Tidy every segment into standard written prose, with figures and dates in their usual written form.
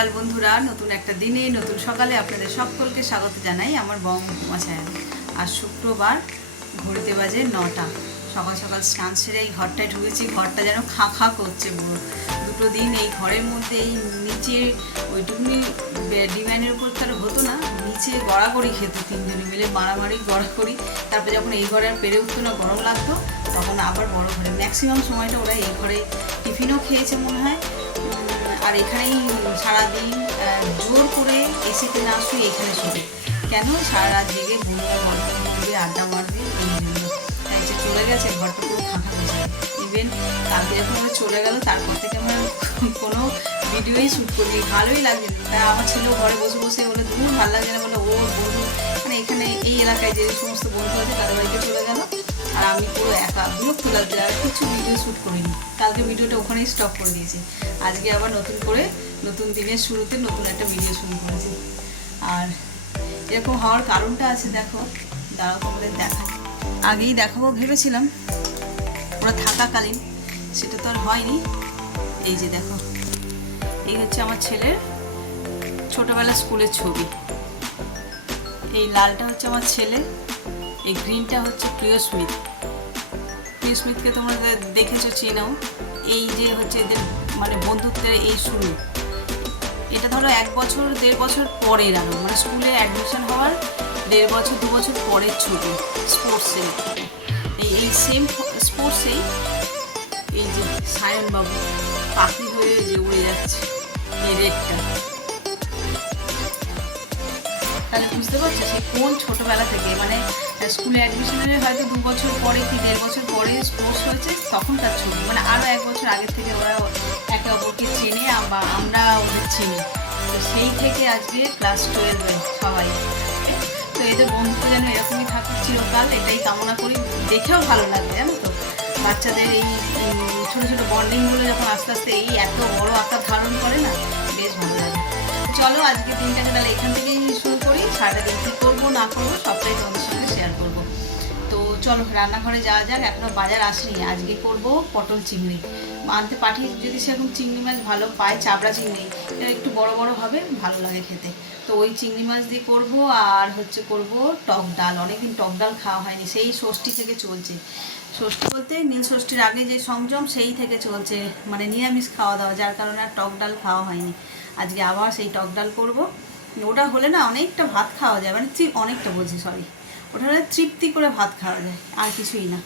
সকাল বন্ধুরা, নতুন একটা দিনে নতুন সকালে আপনাদের সকলকে স্বাগত জানাই আমার বঙ্গমা ছায়া। আর শুক্রবার ঘড়িতে বাজে 9টা। সকাল সকাল স্নান সেরে এই ঘরটায় ঢুকেছি। ঘরটা যেন খাঁ খাঁ করছে পুরো। দুটো দিন এই ঘরের মধ্যে এই নিচে ওইটুকুনি ডিমান্ডের উপর তার হতো না, নিচে গড়াগড়ি খেত তিনজনে মিলে, মারামারি গড়াগড়ি। তারপরে যখন এই ঘরে আর পেরে উঠতো না, গরম লাগতো, তখন আবার বড় ঘরে ম্যাক্সিমাম সময়টা ওরা এই ঘরে টিফিনও খেয়েছে মনে হয়। আর এখানেই সারাদিন জোর করে এসিতে না শুয়ে এখানে শুয়ে, কেন সারা রাত জেগে বন্ধুরা গল্প করবে, আড্ডা মারবে, এই জন্য। তাই যে চলে গেছে, ঘরটা পুরো ফাঁকা হয়ে যায়। ইভেন কালকে যখন আমরা চলে গেল, তারপর থেকে আমরা কোনো ভিডিওই শ্যুট করি। ভালোই লাগছে। তাই আমার ছেলেও ঘরে বসে বসে বলে দূর ভালো লাগছে না, বলে ওর বন্ধু মানে এখানে এই এলাকায় যে সমস্ত বন্ধু আছে তাদের বাড়িতে চলে গেল। আর আমি পুরো একা, বিরক্ত লাগছে, আর কিছু ভিডিও শ্যুট করিনি। কালকে ভিডিওটা ওখানেই স্টপ করে দিয়েছি। আজকে আবার নতুন করে নতুন দিনের শুরুতে নতুন একটা ভিডিও শুরু করেছি। আর এরকম হওয়ার কারণটা আছে, দেখো, দাঁড়াও তোমাদের দেখাই। আগেই দেখাবো ভেবেছিলাম ওরা থাকাকালীন, সেটা তো আর হয়নি। এই যে দেখো, এই হচ্ছে আমার ছেলের ছোটোবেলা স্কুলের ছবি। এই লালটা হচ্ছে আমার ছেলে, এই গ্রিনটা হচ্ছে প্রিয়স্মিত। প্রিয়স্মিতকে তোমরা দেখেছো, চেনাও। এই যে হচ্ছে এদের মানে বন্ধুত্বের এই শুরু। এটা ধরো 1 বছর 1.5 বছর পরের, আরো মানে স্কুলে অ্যাডমিশন হওয়ার 1.5 বছর 2 বছর পরের ছবি। স্পোর্টসে এই সেম স্পোর্টসেই এই যে সায়নবাবু পাখি হয়ে যে উড়ে যাচ্ছে, এই রেডটা। তাহলে বুঝতে পারছো সে কোন ছোটোবেলা থেকে, মানে স্কুলে অ্যাডমিশনের হয়তো 2 বছর পরে কি 1.5 বছর পরে স্পোর্টস হয়েছে, তখনকার ছবি। মানে আরও 1 বছর আগে থেকে ওরা একে অপরকে চেনে বা আমরা ওদের চিনি। তো সেই থেকে আজকে ক্লাস 12 সবাই। তো এদের বন্ধুত্ব যেন এরকমই থাকুক চিরকাল, এটাই কামনা করি। দেখেও ভালো লাগে, জানো তো, বাচ্চাদের এই ছোটো ছোটো বন্ডিংগুলো যখন আস্তে আস্তে এই এত বড় আকার ধারণ করে না, বেশ ভালো লাগে। চলো আজকে দিনটাকে তাহলে এখান থেকেই শুরু করি। সারাটা দিন কী করবো না করবো সবটাই তোমাদের সঙ্গে শেয়ার করবো। তো চলো রান্নাঘরে যাওয়া যাক। এখনও বাজার আসেনি। আজকে করব পটল চিংড়ি। আনতে পাঠিয়ে, যদি সেরকম চিংড়ি মাছ ভালো পায়, চাবড়া চিংড়ি, এটা একটু বড় বড় হবে, ভালো লাগে খেতে। তো ওই চিংড়ি মাছ দিয়ে করব। আর হচ্ছে করব টক ডাল। অনেকদিন টক ডাল খাওয়া হয়নি, সেই ষষ্ঠী থেকে চলছে। ষষ্ঠী বলতে নীল ষষ্ঠীর আগে যে সংযম, সেই থেকে চলছে, মানে নিরামিষ খাওয়া দাওয়া, যার কারণে আর টক ডাল খাওয়া হয়নি। আজকে আবার সেই টক ডাল করবো। ওটা হলে না অনেকটা ভাত খাওয়া যায়, মানে অনেকটা বলছি, সরি, ওটা হলে তৃপ্তি করে ভাত খাওয়া যায়, আর কিছুই না।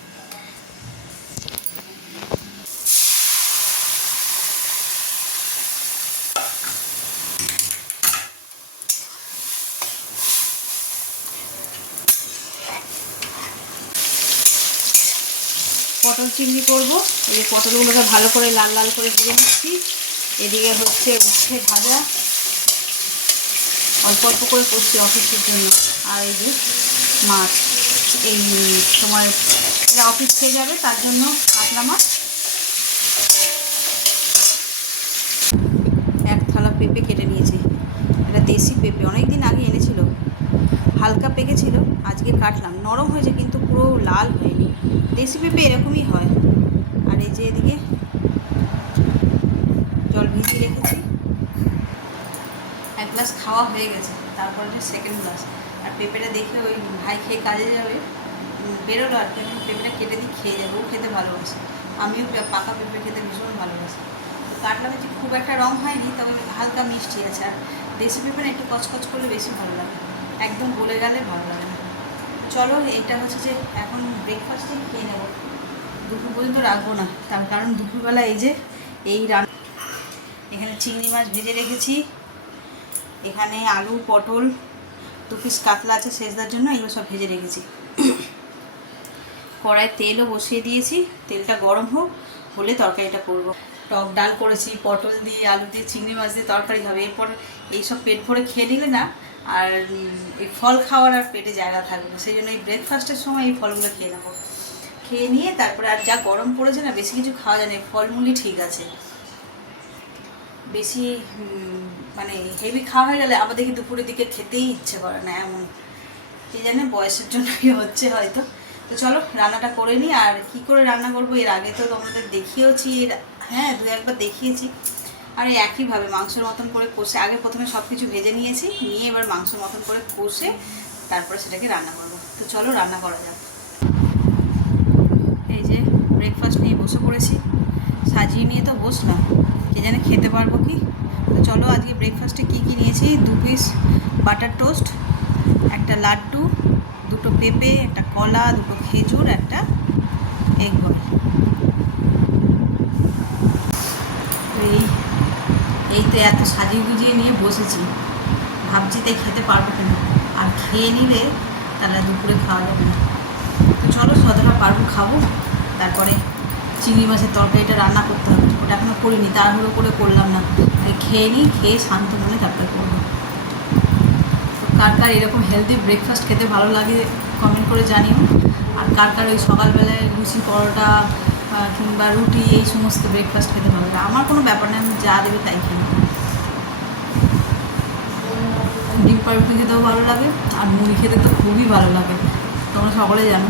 পটল চিংড়ি করবো। এই পটলগুলোকে ভালো করে লাল লাল করে ভেজে নিচ্ছি। এদিকে হচ্ছে উচ্ছে ভাজা, অল্প অল্প করে করছি অফিসের জন্য। আর এই যে মাছ, এই সময় এরা অফিস খেয়ে যাবে, তার জন্য কাতলা মাছ। 1 থালা পেঁপে কেটে নিয়েছি। এটা দেশি পেঁপে, অনেক দিন আগে এনেছিল, হালকা পেকেছিল, আজকে কাটলাম। নরম হয়েছে কিন্তু পুরো লাল হয়নি। দেশি পেঁপে এরকমই হয়। আর এই যে এদিকে জল ভিজিয়ে রেখেছি। 1 গ্লাস খাওয়া হয়ে গেছে, তারপরে 2nd গ্লাস। আর পেঁপেটা দেখে ওই ভাই খেয়ে কাজে যাবে, বেরোলো আর কি। আমি পেঁপেটা কেটে দিই, খেয়ে যাবো। ও খেতে ভালোবাসে, আমিও পাকা পেঁপে খেতে ভীষণ ভালোবাসি। তো কাটলাম যে খুব একটা রং হয়নি, তবে হালকা মিষ্টি আছে। আর দেশি পেঁপে একটু কচকচ করলে বেশি ভালো লাগে, একদম গলে গেলে ভালো লাগে না। চলো, এটা হচ্ছে যে এখন ব্রেকফাস্টে খেয়ে নেবো, দুপুর পর্যন্ত রাখবো না। তার কারণ দুপুরবেলা এই যে এই এখানে চিংড়ি মাছ ভেজে রেখেছি, এখানে আলু পটল 2 পিস কাতলা আছে সেজদার জন্য, এগুলো সব ভেজে রেখেছি। কড়াই তেলও বসিয়ে দিয়েছি, তেলটা গরম হোক, হলে তরকারিটা করব। টক ডাল করেছি, পটল দিয়ে আলু দিয়ে চিংড়ি মাছ দিয়ে তরকারি হবে। এরপর এইসব পেট ভরে খেয়ে নিলে না আর এই ফল খাওয়ার আর পেটে জায়গা থাকবে না। সেই জন্য এই ব্রেকফাস্টের সময় এই ফলগুলো খেয়ে নেবো। খেয়ে নিয়ে তারপরে, আর যা গরম পড়েছে না, বেশি কিছু খাওয়া যায় না, ফলমূলই ঠিক আছে। বেশি মানে হেভি খাওয়া হয়ে গেলে আবার দেখি দুপুরের দিকে খেতেই ইচ্ছে করে না, এমন কি জানে বয়সের জন্যই হচ্ছে হয়তো। তো চলো রান্নাটা করে নিই। আর কি করে রান্না করবো, এর আগে তো তোমাদের দেখিয়েওছি, হ্যাঁ 2-1 বার দেখিয়েছি। আর এই একইভাবে মাংসের মতন করে কষে, আগে প্রথমে সব কিছু ভেজে নিয়েছি, নিয়ে এবার মাংসের মতন করে কষে তারপরে সেটাকে রান্না করবো। তো চলো রান্না করা যাক। এই যে ব্রেকফাস্ট নিয়ে বসে পড়েছি, সাজিয়ে নিয়ে তো বসলাম, কে জানে খেতে পারবো কি। তো চলো আজকে ব্রেকফাস্টে কী কী নিয়েছি: 2 পিস বাটার টোস্ট, একটা লাড্ডু, 2টো পেঁপে, একটা কলা, 2টো খেজুর, একটা এগ বল। এই তো এত সাজিয়ে গুজিয়ে নিয়ে বসেছি, ভাবছি তাই খেতে পারবো কিনা, আর খেয়ে নিলে তাহলে দুপুরে খাওয়া যাবে না। তো চলো যতটা পারবো খাবো, তারপরে চিংড়ি মাছের তরকারিটা রান্না করতে হবে, ওটা এখনও করিনি, তাড়াহুড়ো করে করলাম না, তাই খেয়ে নিই, খেয়ে শান্ত মনে তারপরে করবো। তো কার কার এরকম হেলদি ব্রেকফাস্ট খেতে ভালো লাগে কমেন্ট করে জানিও, আর কার কার ওই সকালবেলায় লুচি পরোটা কিংবা রুটি এই সমস্ত ব্রেকফাস্ট খেতে ভালো লাগে। আমার কোনো ব্যাপার না, আমি যা দেবে তাই খাই। ডিম পাউরুটি খেতেও ভালো লাগে, আর মুড়ি খেতে তো খুবই ভালো লাগে, তোমরা সকলে জানো।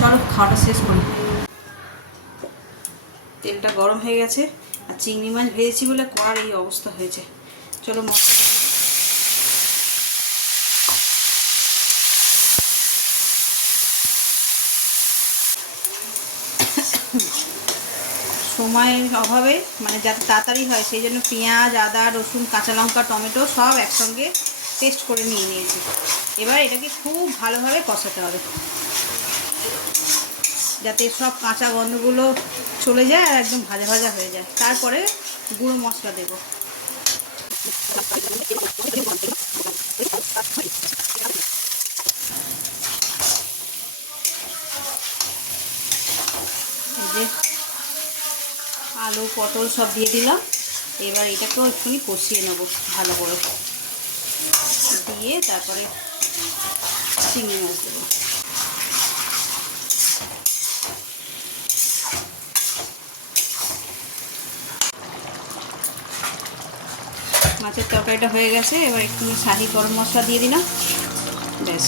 চলো খাওয়াটা শেষ করি। তেলটা গরম হয়ে গেছে, আর চিংড়ি মাছ ভেজেছি বলে কড়ার এই অবস্থা হয়েছে। চলো মশলা সময়ের অভাবে, মানে যাতে তাড়াতাড়ি হয় সেই জন্য পেঁয়াজ, আদা, রসুন, কাঁচা লঙ্কা, টমেটো সব একসঙ্গে পেস্ট করে নিয়ে নিয়েছি। এবার এটাকে খুব ভালোভাবে কষাতে হবে, যাতে সব কাঁচা গন্ধগুলো চলে যায় আর একদম ভাজা ভাজা হয়ে যায়। তারপরে গুঁড়ো মশলা দেবো। যে আলু পটল সব দিয়ে দিলাম, এবার এটাকেও একটুখানি কষিয়ে নেবো ভালো করে, দিয়ে তারপরে চিংড়ি মাছ দেবো। মাছের তরকারিটা হয়ে গেছে, এবার একটুখানি শাহি গরম মশলা দিয়ে দিলাম, ব্যাস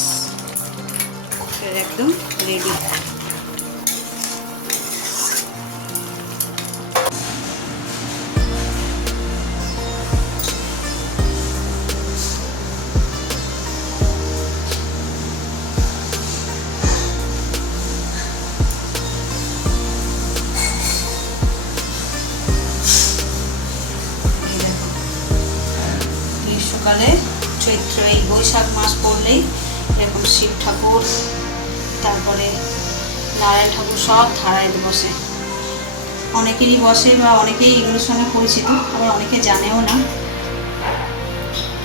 একদম রেডি। গ্রীষ্মকালে চৈত্র এই বৈশাখ মাস পড়লেই এরকম শিব ঠাকুর, তারপরে নারায়ণ ঠাকুর সব ধারায় বসে। অনেকেরই বসে বা অনেকেই এগুলোর সঙ্গে পরিচিত, আবার অনেকে জানেও না।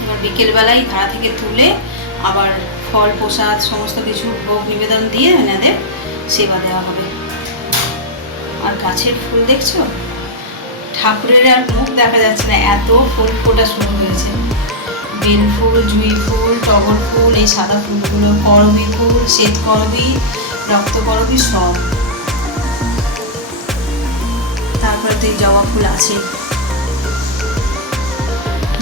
এবার বিকেলবেলায় ধারা থেকে তুলে আবার ফল প্রসাদ সমস্ত কিছু ভোগ নিবেদন দিয়ে এনাদের সেবা দেওয়া হবে। আর গাছের ফুল দেখছো, ঠাকুরের আর মুখ দেখা যাচ্ছে না, এত ফুল ফোটা শুরু হয়েছে। বেল ফুল, জুঁই ফুল, টগর ফুল, এই সাদা ফুলগুলো, করবী ফুল, শ্বেত করবী, রক্ত করবী সব। তারপরে তো এই জবা ফুল আছে।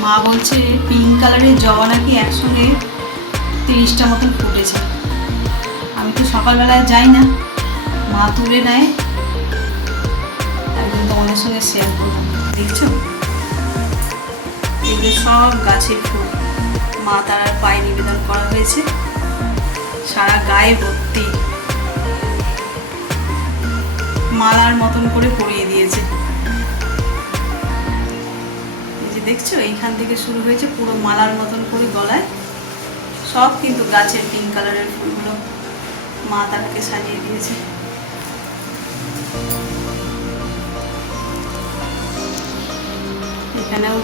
মা বলছে পিঙ্ক কালারের জবা নাকি একসঙ্গে 30টা মতন ফুটেছে। আমি তো সকালবেলায় যাই না, মা তুলে নেয়, একদিন তোমাদের সঙ্গে শেয়ার করবো। দেখছো এগুলো সব গাছের ফুল, মা তারার পায়ে নিবেদন করা হয়েছে, সারা গায়ে ভর্তি, মালার মতন করে পরিয়ে দিয়েছে। এই যে দেখছো এইখান থেকে শুরু হয়েছে পুরো মালার মতন করে গলায়, সব কিন্তু গাছের পিঙ্ক কালারের ফুলগুলো মা তারাকে সাজিয়ে দিয়েছে। এখানেও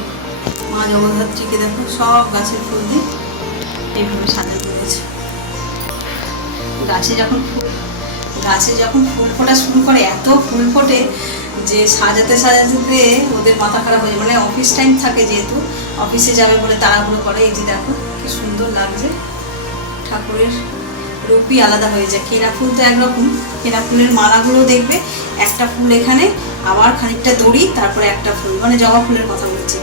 মা জগদ্ধাত্রীকে দেখো সব গাছের ফুল দিয়ে এইভাবে সাজানো হয়েছে। গাছে যখন ফুল ফোটা শুরু করে, এত ফুল ফোটে যে সাজাতে সাজাতে ওদের মাথা খারাপ হয়ে যায়। মানে অফিস টাইম থাকে, যেহেতু অফিসে যাবে বলে তাড়াহুড়ো করে। এই যে দেখো কি সুন্দর লাগছে, ঠাকুরের রূপই আলাদা হয়ে যায়। কেনা ফুল তো একরকম, কেনা ফুলের মালাগুলো দেখবে একটা ফুল এখানে, আবার খানিকটা দড়ি, তারপরে একটা ফুল, মানে জবা ফুলের কথা বলছি,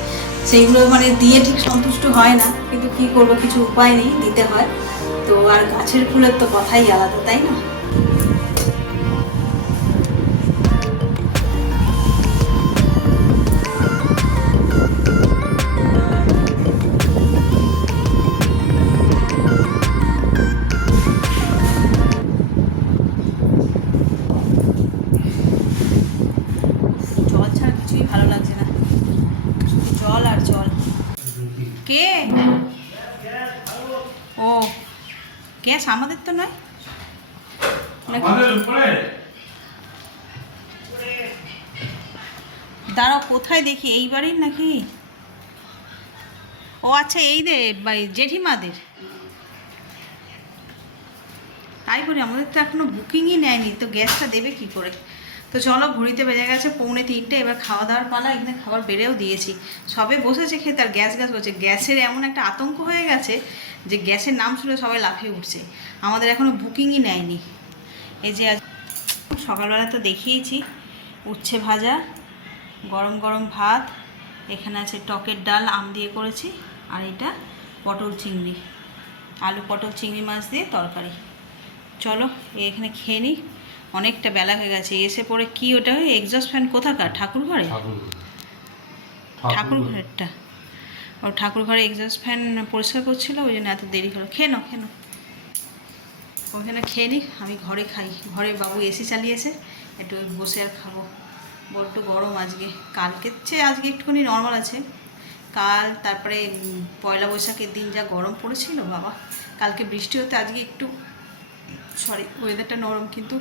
সেইগুলো মানে দিয়ে ঠিক সন্তুষ্ট হয় না, কিন্তু কি করবো, কিছু উপায় নেই, দিতে হয়। তো আর গাছের ফুলের তো কথাই আলাদা, তাই না? গ্যাস আমাদের তো নয়, দাঁড়াও কোথায় দেখি, এই বাড়ির নাকি? ও আচ্ছা, এই দে জেঠিমাদের। তাই বলি, আমাদের তো এখনো বুকিংই নেয়নি, তো গ্যাসটা দেবে কি করে? তো চলো, ঘড়িতে বেজে গেছে 2:45, এবার খাওয়া দাওয়ার পালা। এখানে খাবার বেড়েও দিয়েছি, সবে বসেছে খেতে, আর গ্যাস গ্যাস করছে। গ্যাসের এমন একটা আতঙ্ক হয়ে গেছে যে গ্যাসের নাম শুনে সবাই লাফিয়ে উঠছে। আমাদের এখনও বুকিংই নেয়নি। এই যে আজ সকালবেলা তো দেখিয়েছি, উচ্ছে ভাজা, গরম গরম ভাত, এখানে আছে টকের ডাল আম দিয়ে করেছি, আর এটা পটল চিংড়ি, আলু পটল চিংড়ি মাছ দিয়ে তরকারি। চলো এখানে খেয়ে নিই, অনেকটা বেলা হয়ে গেছে। এসে পরে কি ওটা এক্সস্ট ফ্যান কোথাকার? ঠাকুর ঘরে, ঠাকুর ঘরেরটা। ও ঠাকুর ঘরে এক্সস্ট ফ্যান পরিষ্কার করছিল, ওই জন্য এত দেরি হলো। খেয়ে নাও, খেয়ে নাও, ওখানে খেয়ে নিই, আমি ঘরে খাই। ঘরে বাবু এসি চালিয়েছে, একটু বসে আর খাবো। বড্ড গরম আজকে, কালকের চেয়ে আজকে একটুখানি নর্মাল আছে। কাল তারপরে পয়লা বৈশাখের দিন যা গরম পড়েছিল বাবা, কালকে বৃষ্টি হতে আজকে একটু ওয়েদারটা নরম, কিন্তু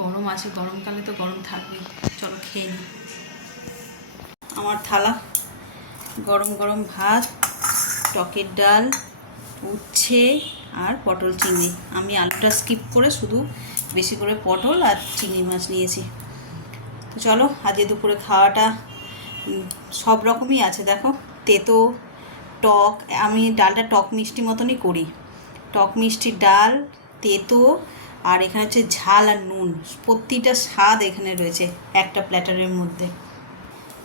গরম আছে। গরমকালে তো গরম থাকবেই। চলো খেয়ে নিই। আমার থালা, গরম গরম ভাত, টকের ডাল, উচ্ছে আর পটল চিংড়ি। আমি আলুটা স্কিপ করে শুধু বেশি করে পটল আর চিংড়ি মাছ নিয়েছি। তো চলো, আজকে দুপুরে খাওয়াটা সব রকমই আছে। দেখো, তেতো টক, আমি ডালটা টক মিষ্টি মতনই করি। টক মিষ্টি ডাল, তেতো, আর এখানে হচ্ছে ঝাল আর নুন, প্রতিটা স্বাদ এখানে রয়েছে একটা প্ল্যাটারের মধ্যে,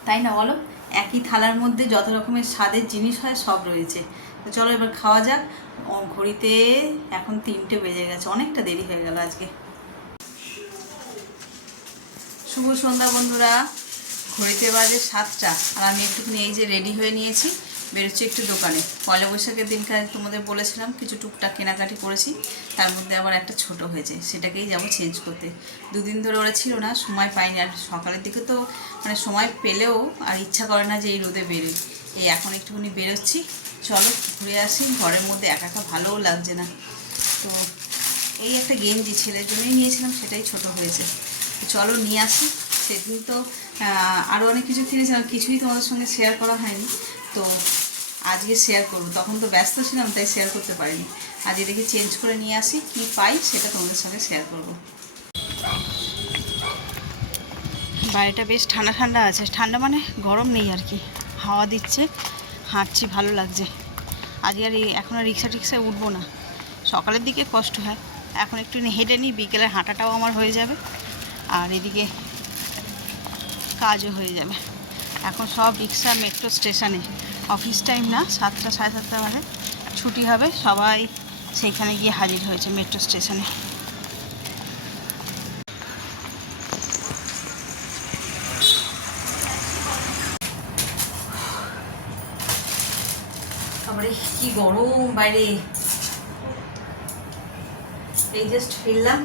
তাই না বলো? একই থালার মধ্যে যত রকমের স্বাদের জিনিস হয় সব রয়েছে। তো চলো এবার খাওয়া যাক। ঘড়িতে এখন 3টে বেজে গেছে, অনেকটা দেরি হয়ে গেল আজকে। শুভ সন্ধ্যা বন্ধুরা, ঘড়িতে বাজে 7টা, আর আমি একটুখানি এই যে রেডি হয়ে নিয়েছি, বেরোচ্ছি একটু দোকানে। পয়লা বৈশাখের দিনকার তোমাদের বলেছিলাম কিছু টুকটাক কেনাকাটি করেছি, তার মধ্যে আবার একটা ছোট হয়েছে, সেটাকেই যাবো চেঞ্জ করতে। 2 দিন ধরে ওরা ছিল না, সময় পাইনি। আর সকালের দিকে তো মানে সময় পেলেও আর ইচ্ছা করে না যে এই রোদে বেরোই। এই এখন একটুখানি বেরোচ্ছি, চলো ঘুরে আসি। ঘরের মধ্যে একা একা ভালোও লাগছে না। তো এই একটা গেঞ্জি ছেলের জন্যই নিয়েছিলাম, সেটাই ছোট হয়েছে। চলো নিয়ে আসি। সেদিন তো আরও অনেক কিছু কিনেছিলাম, কিছুই তোমাদের সঙ্গে শেয়ার করা হয়নি, তো আজকে শেয়ার করবো। তখন তো ব্যস্ত ছিলাম, তাই শেয়ার করতে পারিনি। আজ এদিকে চেঞ্জ করে নিয়ে আসি, কি পাই সেটা তোমাদের সঙ্গে শেয়ার করব। বাড়িটা বেশ ঠান্ডা ঠান্ডা আছে, ঠান্ডা মানে গরম নেই আর কি, হাওয়া দিচ্ছে, হাঁটছি, ভালো লাগছে। আজকে আর এখন আর রিক্সায় উঠবো না, সকালের দিকে কষ্ট হয়, এখন একটু হেঁটে নিই, বিকেলের হাঁটাটাও আমার হয়ে যাবে, আর এদিকে কাজও হয়ে যাবে। এখন সব রিক্সা মেট্রো স্টেশনে, অফিস টাইম না, 7টা 7:30 মানে ছুটি হবে, সবাই সেইখানে গিয়ে হাজির হয়েছে মেট্রো স্টেশনে। তারপরে কি গরম বাইরে, এই জাস্ট ফিরলাম,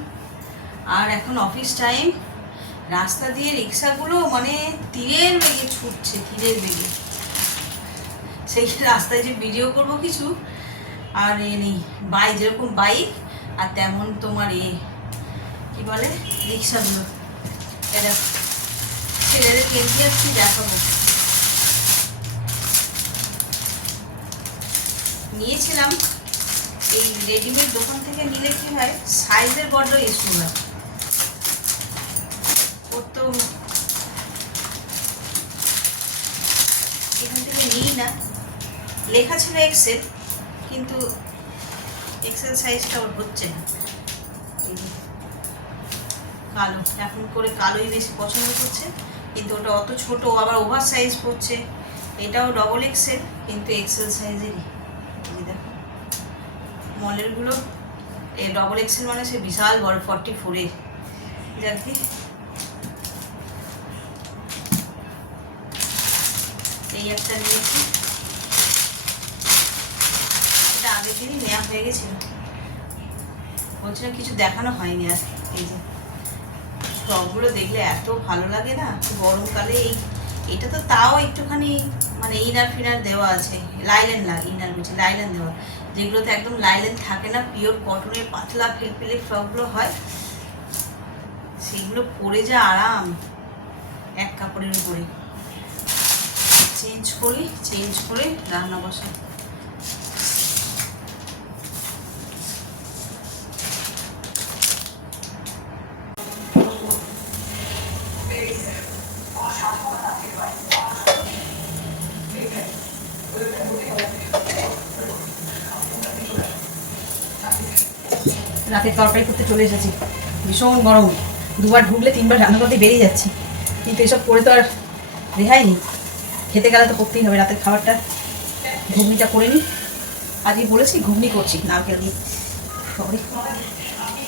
আর এখন অফিস টাইম। রাস্তা দিয়ে রিক্সাগুলো মানে তীরের বেগে ছুটছে, তীরের বেগে। সেই রাস্তায় যে ভিডিও করব কিছু আর নেই, যেরকম বাইক আর তেমন তোমার কি বলে রিক্সাগুলো। এটা ছেলেদের কেন্দ্রে কি দেখাবো। নিয়েছিলাম এই রেডিমেড দোকান থেকে, নিলে কি হয় সাইজের বড্ড ইস্যু হয়। ওর তো এখান থেকে নিই না, লেখা ছিল এক্সেল, কিন্তু এক্সেল সাইজটা ওর হচ্ছে না। কালো, এখন করে কালোই বেশি পছন্দ করছে, কিন্তু ওটা অত ছোট, আবার ওভার সাইজ পড়ছে। এটাও ডবল এক্সেল, কিন্তু এক্সেল সাইজেরই। দেখো মলেরগুলো ডবল এক্সেল মানে সে বিশাল বড়, 44-এর। যাকে এই একটা নিয়েছি, এটা আগের দিনই নেওয়া হয়ে গেছিল, বলছিলাম কিছু দেখানো হয়নি। আর এই যে টপগুলো দেখলে এত ভালো লাগে না গরমকালে। এটা তো তাও একটুখানি মানে ইনার ফিনার দেওয়া আছে, লাইলেন লাগে, ইনার বুঝি লাইলেন দেওয়া, যেগুলোতে একদম লাইলেন থাকে না, পিওর কটনের পাতলা ফিলফিলে ফ্রকগুলো হয়, সেইগুলো পরে যা আরাম এক কাপড়ের উপরে। চেঞ্জ করে রান্না বসাই। রাতের তরকারি করতে চলে এসেছি, ভীষণ গরম, দুবার ঢুকলে তিনবার রান্না করতে বেরিয়ে যাচ্ছে, কিন্তু এসব করে তো আর রেহাই নেই, খেতে গেলে তো করতেই হবে। রাতের খাবারটা ঘুগনিটা করে নিই, আজকে বলেছি ঘুগনি করছি নারকেল দিয়ে। সরি,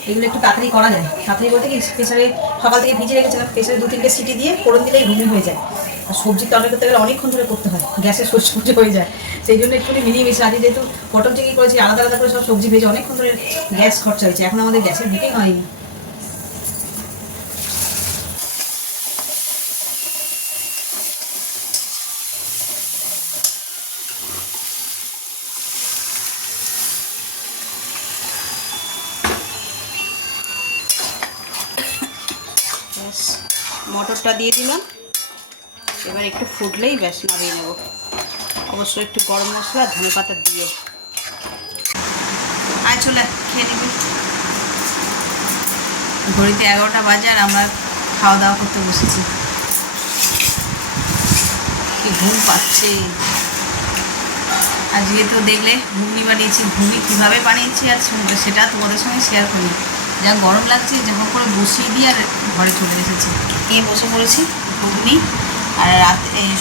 এগুলো একটু তাড়াতাড়ি করা যায়, তাড়াতাড়ি বলতে কি প্রেসারে সকাল থেকে ভিজে রেখেছিলাম, প্রেসারে 2-3টে সিটি দিয়ে ফোড়ন দিলেই ঘুগনি হয়ে যায়। আর সবজির তরকারি করতে গেলে অনেকক্ষণ ধরে করতে হয়, গ্যাসের সবজি হয়ে যায়, সেই জন্য একটুখানি মিলিয়ে মিশে আজকে যেহেতু পটল চিংড়ি করেছি, আলাদা আলাদা করে সব সবজি ভেজে অনেকক্ষণ ধরে গ্যাস খরচা হয়েছে, এখন আমাদের গ্যাসের বুকিং হয়নি। মটরটা দিয়ে দিলাম, এবার একটু ফুটলেই ব্যাস নামিয়ে নেব, অবশ্যই একটু গরম মশলা ধনে পাতা দিয়ে। আয় চলে খেয়ে নিবি। ঘড়িতে 11টা বাজে আর আমরা খাওয়া দাওয়া করতে বসেছি। কি ঘুম পাচ্ছে আজকে, তো দেখলে ঘুগনি বানিয়েছি, ঘুগনি কীভাবে বানিয়েছি আর সেটা তোমাদের সঙ্গে শেয়ার করি। যা গরম লাগছে, যখন করে বসিয়ে দিয়ে আর ঘরে চলে এসেছি, গিয়ে বসে পড়েছি ঘুগনি। আর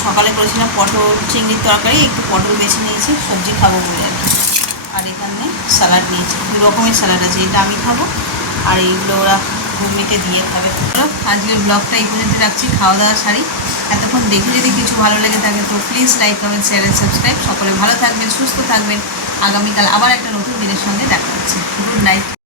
সকালে করেছিলাম পটল চিংড়ির তরকারি, একটু পটল বেছে নিয়েছি সবজি খাবো বলে আর কি। আর এখানে স্যালাড নিয়েছি, 2 রকমের স্যালাড আছে, এটা আমি খাবো আর এইগুলো ওরা ঘুগনিতে দিয়ে খাবে। আজকের ব্লগটা এই পর্যন্ত রাখছি, খাওয়া দাওয়া সারি। এতক্ষণ দেখে যদি কিছু ভালো লেগে থাকে তো please like, comment, share and subscribe. সকলে ভালো থাকবেন, সুস্থ থাকবেন। আগামীকাল আবার একটা নতুন দিনের সঙ্গে দেখা হচ্ছে। Good night.